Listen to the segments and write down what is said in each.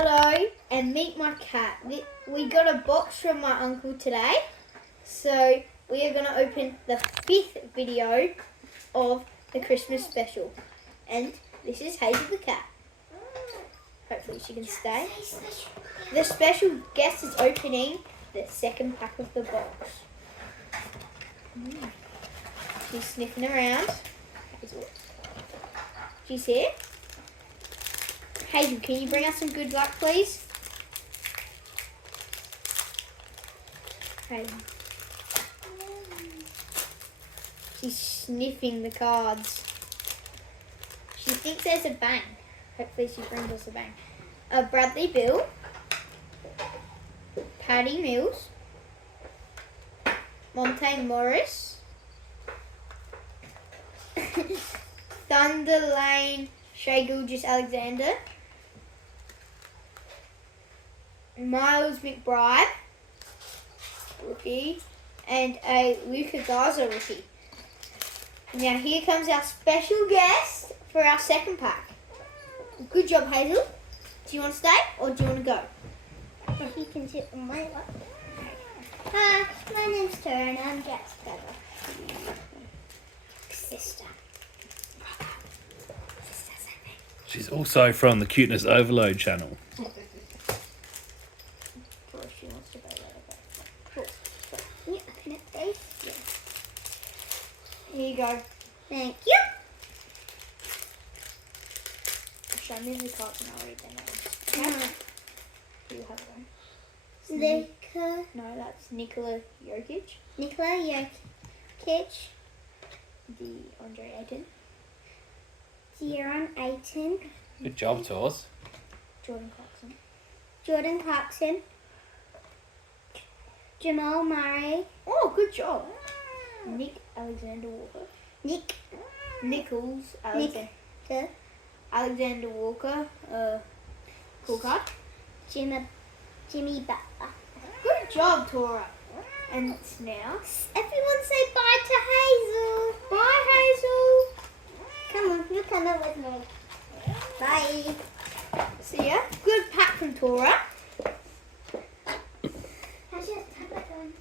Hello, and meet my cat. We got a box from my uncle today, so we are going to open the 5th video of the Christmas special. And this is Hazel the cat. Hopefully she can stay. The special guest is opening the 2nd pack of the box. She's sniffing around. Hazel. She's here. Hazel, can you bring us some good luck, please? Hazel. She's sniffing the cards. She thinks there's a bang. Hopefully she brings us a bang. Bradley Bill. Paddy Mills. Montaigne Morris. Thunder Lane Shea Gilgis Alexander. Miles McBride, rookie, and a Luca Garza rookie. Now here comes our special guest for our 2nd pack. Good job, Hazel. Do you want to stay or do you want to go? Or he can sit on my lap. Hi, my name's Tara and I'm Jack's brother. Sister. She's also from the Cuteness Overload channel. Here you go. Thank you. Show me the cards and I'll read their names. Okay? Do you have one? Luka. No, that's Nikola Jokic. Nikola Jokic. The Andre Ayton. De'Aaron Ayton. Good job, Tors. Jordan Clarkson. Jordan Clarkson. Jamal Murray. Oh, good job. Nick Alexander Walker. Nichols Nick. Alexander Walker. Cool card. Jimmy Butler. Good job, Tora. And now, Everyone say bye to Hazel. bye, Hazel. Come on, you come up with me. Bye. See ya. Good pack from Tora. How's your tablet going?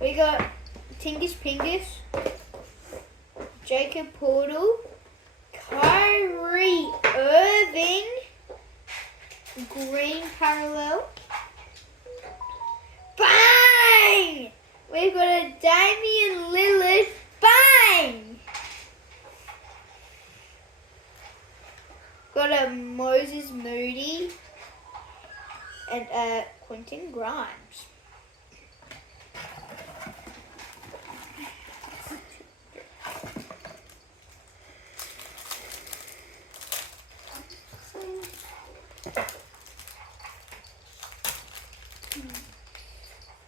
We got Tingus Pingus, Jacob Portal, Kyrie Irving, green parallel. Bang! We've got a Damian Lillard. Bang! Got a Moses Moody and a Quentin Grimes.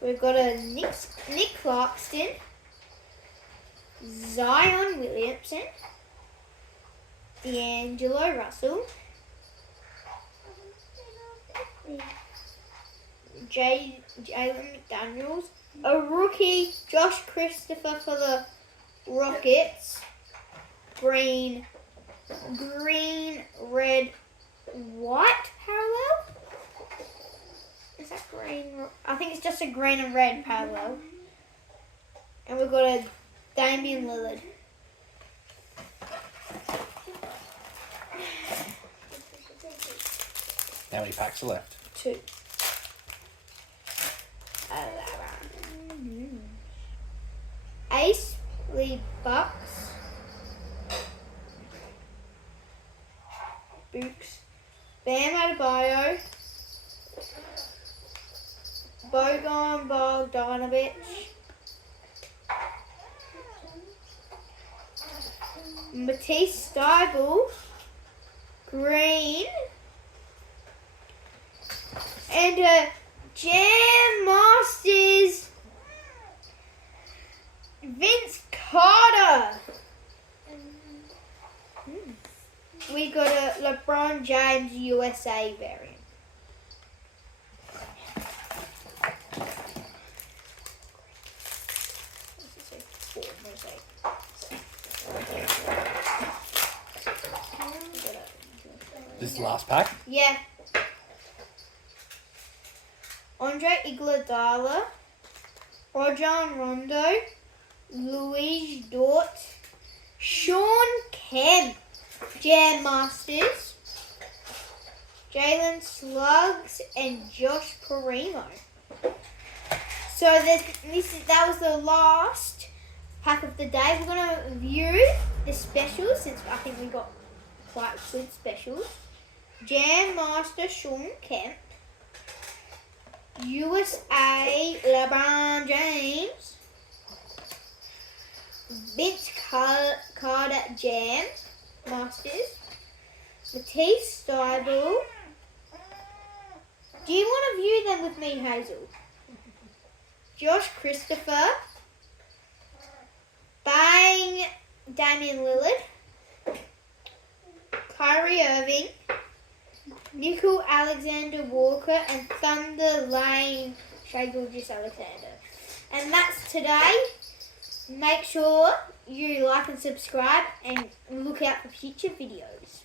We've got a Nick Clarkston, Zion Williamson, D'Angelo Russell, Jalen McDaniels, a rookie Josh Christopher for the Rockets, green, red, white parallel. Is that green? I think it's just a green and red parallel. And we've got a Damian Lillard. How many packs are left? 2. Ace Lee Bucks. Books. Bam Adebayo. Bogan Bogdanovic. Matisse Steibel. Green. And Jam Masters. Vince Carter. We got a LeBron James USA variant. This is the last pack. Yeah. Andre Iguodala, Rajon Rondo, Louise Dort, Sean Kemp, Jam Masters, Jalen Slugs, and Josh Primo. So that was the last pack of the day. We're going to view the specials since I think we got quite good specials. Jam Master Sean Kemp, USA LeBron James, Vince Carter Jam Masters, Matisse Steibel. Do you want to view them with me, Hazel? Josh Christopher, Bang Damian Lillard, Kyrie Irving, Nickel Alexander Walker, and Thunder Lane Shai Gilgeous-Alexander. And that's today. Make sure you like and subscribe and look out for future videos.